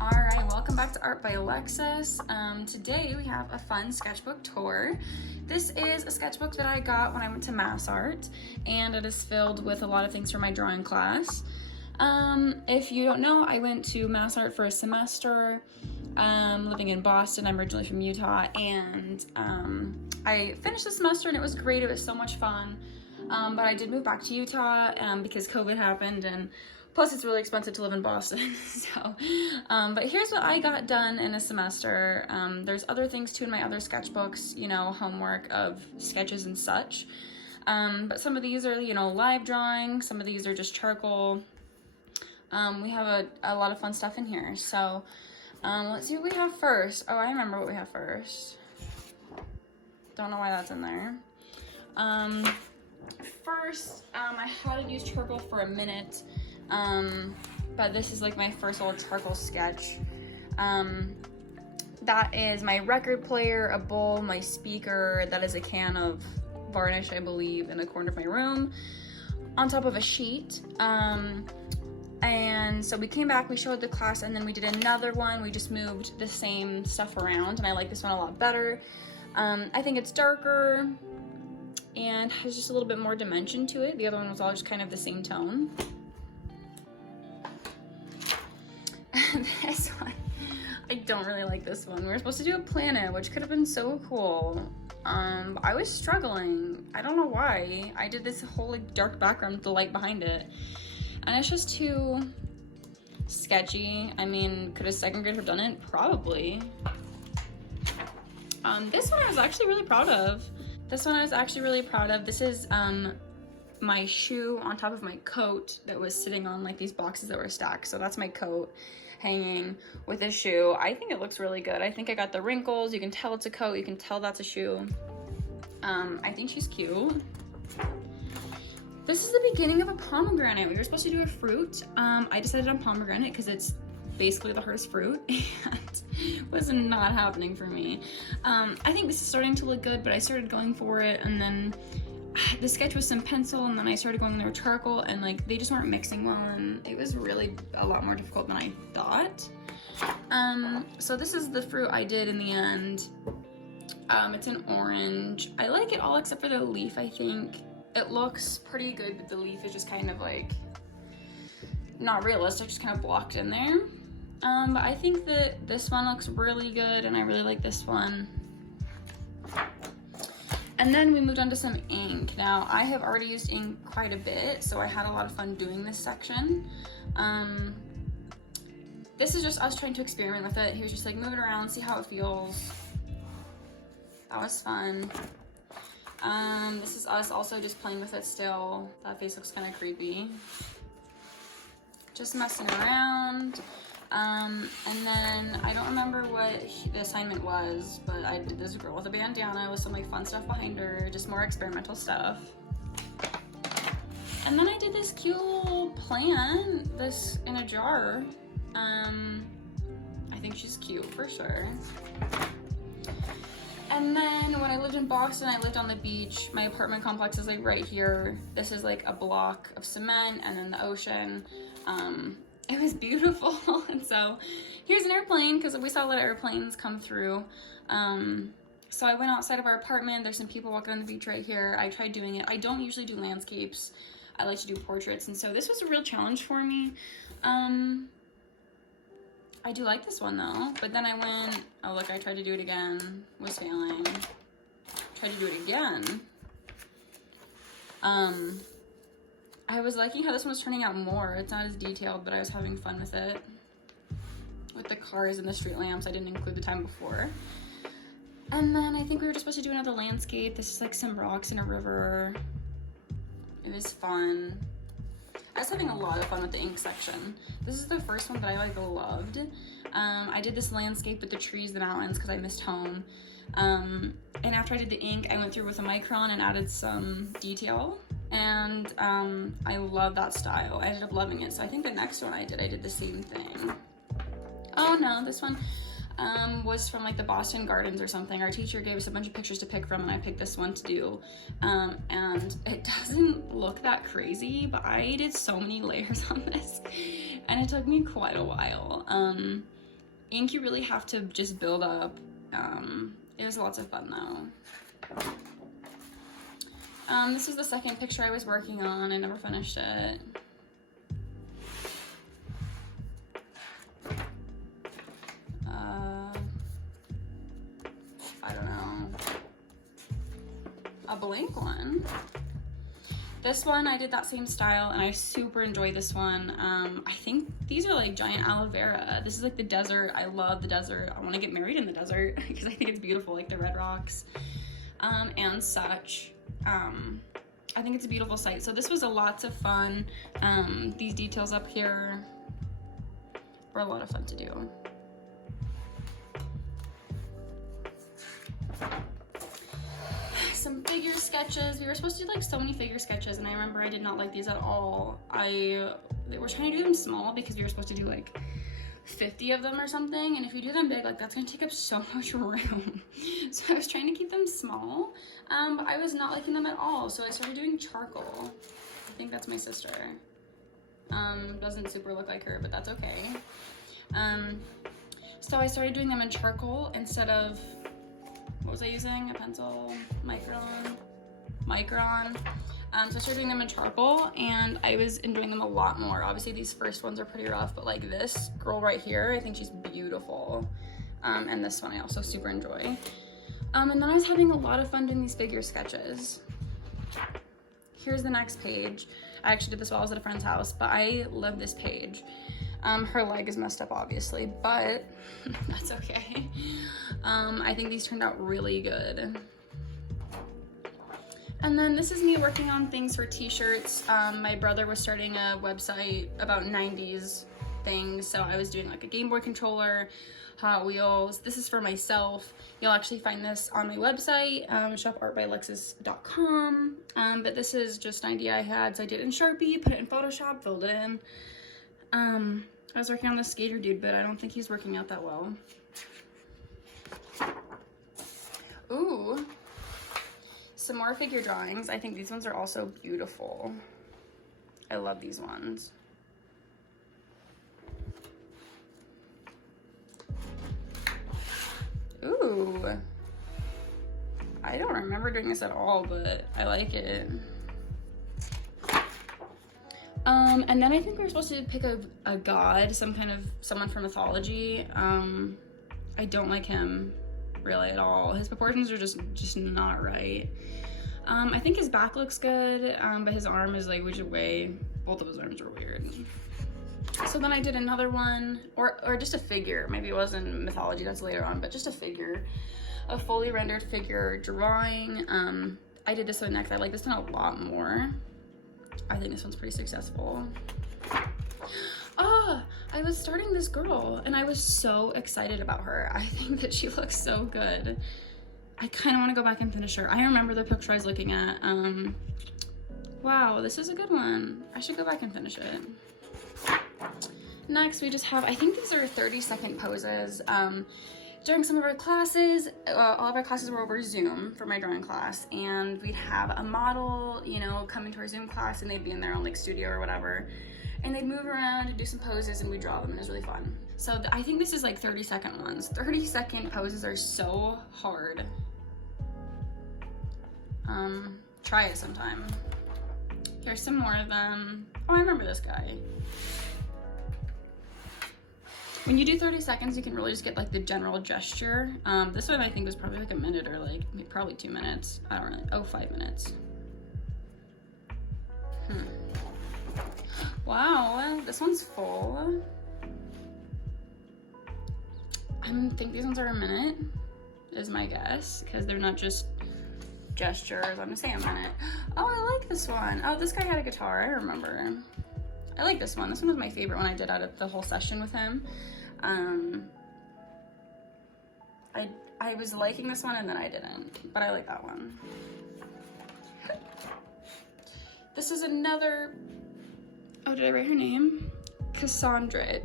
Alright, welcome back to Art by Alexis. Today we have a fun sketchbook tour. This is a sketchbook that I got when I went to Mass Art, and it is filled with a lot of things for my drawing class. If you don't know, I went to Mass Art for a semester, living in Boston. I'm originally from Utah, and I finished the semester and it was great. It was so much fun, but I did move back to Utah because COVID happened, and plus it's really expensive to live in Boston. So, but here's what I got done in a semester. There's other things too in my other sketchbooks, you know, homework of sketches and such. But some of these are, you know, live drawing. Some of these are just charcoal. We have a lot of fun stuff in here. So let's see what we have first. Oh, I remember what we have first. Don't know why that's in there. First, I hadn't used charcoal for a minute. But this is like my first little charcoal sketch. That is my record player, a bowl, my speaker. That is a can of varnish, I believe, in a corner of my room on top of a sheet. And so we came back, we showed the class, and then we did another one. We just moved the same stuff around, and I like this one a lot better. I think it's darker and has just a little bit more dimension to it. The other one was all just kind of the same tone. This one, I don't really like this one. We were supposed to do a planet, which could have been so cool. I was struggling. I don't know why. I did this whole like dark background with the light behind it, and it's just too sketchy. I mean, could a second grader have done it? Probably. This one I was actually really proud of. This is my shoe on top of my coat that was sitting on like these boxes that were stacked. So that's my coat hanging with a shoe. I think it looks really good. I think I got the wrinkles. You can tell it's a coat. You can tell that's a shoe. I think she's cute. This is the beginning of a pomegranate. We were supposed to do a fruit. I decided on pomegranate because it's basically the hardest fruit, and it was not happening for me. I think this is starting to look good, but I started going for it, and then the sketch was some pencil, and then I started going there with charcoal, and like they just weren't mixing well, and it was really a lot more difficult than I thought. So this is the fruit I did in the end. It's an orange. I like it all except for the leaf. I think it looks pretty good, but the leaf is just kind of like not realistic, just kind of blocked in there. But I think that this one looks really good, and I really like this one. And then we moved on to some ink. Now, I have already used ink quite a bit, so I had a lot of fun doing this section. This is just us trying to experiment with it. He was just like, move it around, see how it feels. That was fun. This is us also just playing with it still. That face looks kind of creepy. Just messing around. And then I don't remember what the assignment was, but I did this girl with a bandana with some like fun stuff behind her, just more experimental stuff. And then I did this cute little plant, this in a jar. I think she's cute for sure. And then when I lived in Boston, I lived on the beach. My apartment complex is like right here. This is like a block of cement, and then the ocean. It was beautiful. And so here's an airplane, because we saw a lot of airplanes come through. So I went outside of our apartment. There's some people walking on the beach right here. I tried doing it. I don't usually do landscapes. I like to do portraits, and so this was a real challenge for me. I do like this one though, but then I went, oh look, I tried to do it again, was failing. Tried to do it again. I was liking how this one was turning out more. It's not as detailed, but I was having fun with it. With the cars and the street lamps, I didn't include the time before. And then I think we were just supposed to do another landscape. This is like some rocks in a river. It was fun. I was having a lot of fun with the ink section. This is the first one that I like loved. I did this landscape with the trees, the mountains, because I missed home. And after I did the ink, I went through with a micron and added some detail. And I love that style. I ended up loving it. So I think the next one I did the same thing. Oh no, this one. was from like the Boston Gardens or something. Our teacher gave us a bunch of pictures to pick from, and I picked this one to do. And it doesn't look that crazy, but I did so many layers on this, and it took me quite a while. Ink you really have to just build up. It was lots of fun though. This is the second picture I was working on. I never finished it. I don't know. A blank one. This one, I did that same style, and I super enjoy this one. I think these are like giant aloe vera. This is like the desert. I love the desert. I want to get married in the desert because I think it's beautiful, like the red rocks and such. I think it's a beautiful sight. So this was a lots of fun. These details up here were a lot of fun to do. Some figure sketches. We were supposed to do like so many figure sketches, and I remember I did not like these at all. They were trying to do them small because we were supposed to do like 50 of them or something, and if you do them big, like that's gonna take up so much room. So I was trying to keep them small, but I was not liking them at all, so I started doing charcoal. I think that's my sister. Doesn't super look like her, but that's okay. So I started doing them in charcoal instead of, what was I using? A pencil, micron. So I started doing them in charcoal, and I was enjoying them a lot more. Obviously these first ones are pretty rough, but like this girl right here, I think she's beautiful. And this one I also super enjoy. And then I was having a lot of fun doing these figure sketches. Here's the next page. I actually did this while I was at a friend's house, but I love this page. Her leg is messed up obviously, but that's okay. I think these turned out really good. And then this is me working on things for t-shirts. My brother was starting a website about 90s things, so I was doing like a Game Boy controller, Hot Wheels. This is for myself. You'll actually find this on my website, shopartbyalexis.com. But this is just an idea I had, so I did it in Sharpie, put it in Photoshop, filled it in. I was working on this skater dude, but I don't think he's working out that well. Ooh, some more figure drawings. I think these ones are also beautiful. I love these ones. Ooh, I don't remember doing this at all, but I like it. And then I think we were supposed to pick a god, someone from mythology. I don't like him really at all. His proportions are just not right. I think his back looks good, but his arm is like way, both of his arms are weird. So then I did another one, or just a figure. Maybe it wasn't mythology, that's later on, but just a figure, a fully rendered figure drawing. I did this one next. I like this one a lot more. I think this one's pretty successful. I was starting this girl, and I was so excited about her. I think that she looks so good. I kind of want to go back and finish her. I remember the picture I was looking at. Wow, this is a good one. I should go back and finish it. Next, we just have, I think these are 30-second poses. During some of our classes, all of our classes were over Zoom for my drawing class, and we'd have a model, you know, come into our Zoom class, and they'd be in their own like studio or whatever, and they'd move around and do some poses, and we'd draw them, and it was really fun. So I think this is like 30-second ones. 30-second poses are so hard. Try it sometime. There's some more of them. Oh, I remember this guy. When you do 30 seconds, you can really just get like the general gesture. This one I think was probably like a minute or like probably 2 minutes. I don't really, oh, 5 minutes. Wow, this one's full. I think these ones are a minute, is my guess, because they're not just gestures. I'm gonna say a minute. Oh, I like this one. Oh, this guy had a guitar, I remember. I like this one. This one was my favorite one I did out of the whole session with him. I was liking this one and then I didn't, but I like that one. This is another, oh, did I write her name? Cassandra.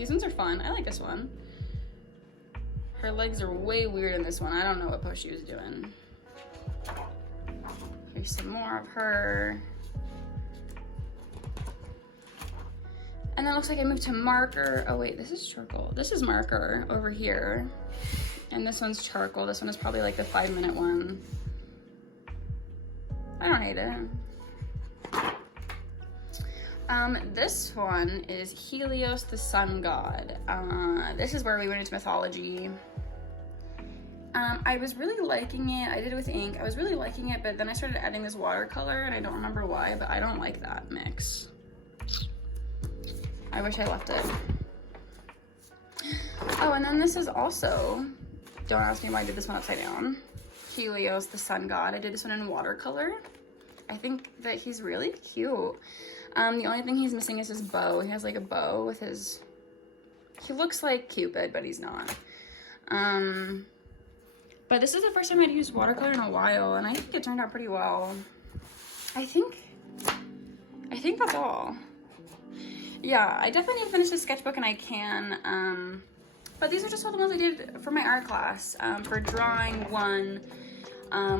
These ones are fun. I like this one. Her legs are way weird in this one. I don't know what pose she was doing. Here's some more of her. And then it looks like I moved to marker. Oh wait, this is charcoal. This is marker over here. And this one's charcoal. This one is probably like the 5-minute one. I don't hate it. This one is Helios, the sun god. This is where we went into mythology. I was really liking it. I did it with ink. I was really liking it, but then I started adding this watercolor, and I don't remember why, but I don't like that mix. I wish I left it. Oh, and then this is also, don't ask me why I did this one upside down. Helios, the sun god. I did this one in watercolor. I think that he's really cute. The only thing he's missing is his bow. He has like a bow with his, he looks like Cupid, but he's not. But this is the first time I'd used watercolor in a while, and I think it turned out pretty well. I think that's all. Yeah, I definitely need to finish this sketchbook, and I can, but these are just all the ones I did for my art class. For drawing one,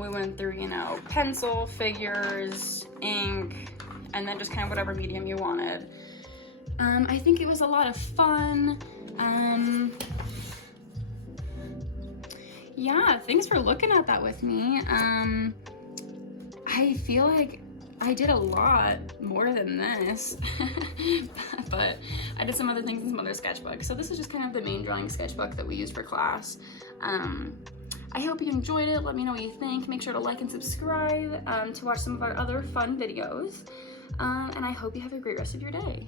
we went through, you know, pencil, figures, ink, and then just kind of whatever medium you wanted. I think it was a lot of fun. Yeah, thanks for looking at that with me. I feel like I did a lot more than this, but I did some other things in some other sketchbooks. So this is just kind of the main drawing sketchbook that we used for class. I hope you enjoyed it. Let me know what you think. Make sure to like and subscribe to watch some of our other fun videos. And I hope you have a great rest of your day.